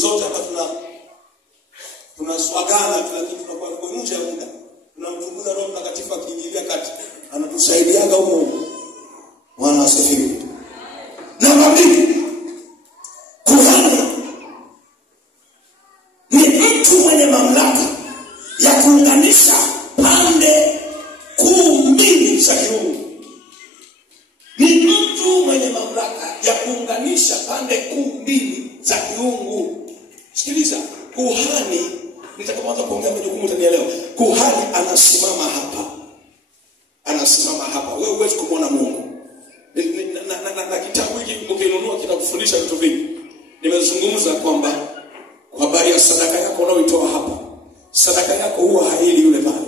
zote hapa tunaswagana kila kitu tunakuwa kwa nje ya muda. Tunamchunguza Roho Mtakatifu akiingilia kati. Anatusaidiaga huko. Bwana asifiwe. Na mabiki kuhani ni mtu mwenye mamlaka ya kuunganisha pande kuu mbili za kiungu. Ni mtu mwenye mamlaka ya kuunganisha pande kuu mbili za kiungu. Sikiliza, kuhani, nitakapoanza kuongea majukumu utanielewa. Kuhani anasimama hapa. Anasimama hapa. Wewe huwezi kumwona Mungu. Na kitabu hiki ukinunua kinakufundisha vitu vingi. Nimezungumza kwamba kwa habari ya sadaka yako unaoitoa hapa. Sadaka yako huwa haili yule pale.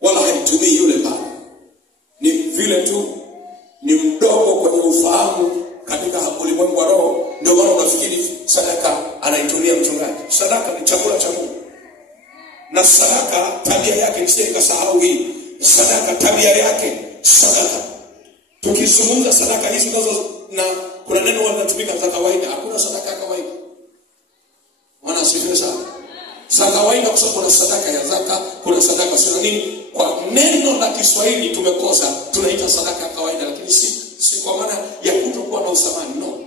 Wala haitumii yule pale. Ni vile tu ni mdogo kwenye ufahamu katika ulimwengu wa roho. Ndio maana unafikiri sadaka anaitumia mchungaji. Sadaka ni chakula cha Mungu. Na sadaka tabia yake nisije nikasahau hii. Sadaka tabia yake sadaka. Tukizungumza sadaka hizi nazo na kuna neno linatumika za kawaida. Hakuna sadaka ya kawaida. Wana asifiwe sana. Za kawaida kwa sababu kuna sadaka ya zaka, kuna sadaka sio nini. Kwa neno la Kiswahili tumekosa, tunaita sadaka ya kawaida, lakini si kwa maana ya kutokuwa na usamani, no.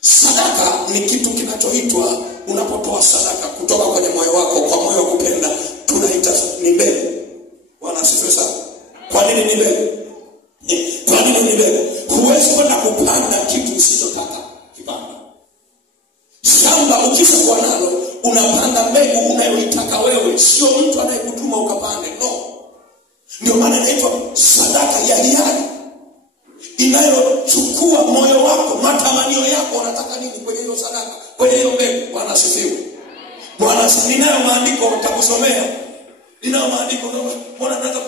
Sadaka ni kitu kinachoitwa unapotoa sadaka kutoka kwenye moyo wako, kwa moyo wa kupenda, tunaita ni mbegu. Wana asifiwe sana. Kwa nini ni mbegu? Kwa nini ni mbegu? Huwezi kwenda kupanda kitu usichotaka kipanda. Shamba ukishakuwa nalo, unapanda mbegu unayoitaka wewe, sio mtu anayekutuma ukapande, no. Ndio maana inaitwa sadaka ya hiari, inayochukua moyo wako, matamanio yako, unataka nini kwenye hiyo sadaka, kwenye hiyo mbegu. Bwana asifiwe. Bwana, ninayo maandiko nitakusomea. Ninayo maandiko, mbona nataka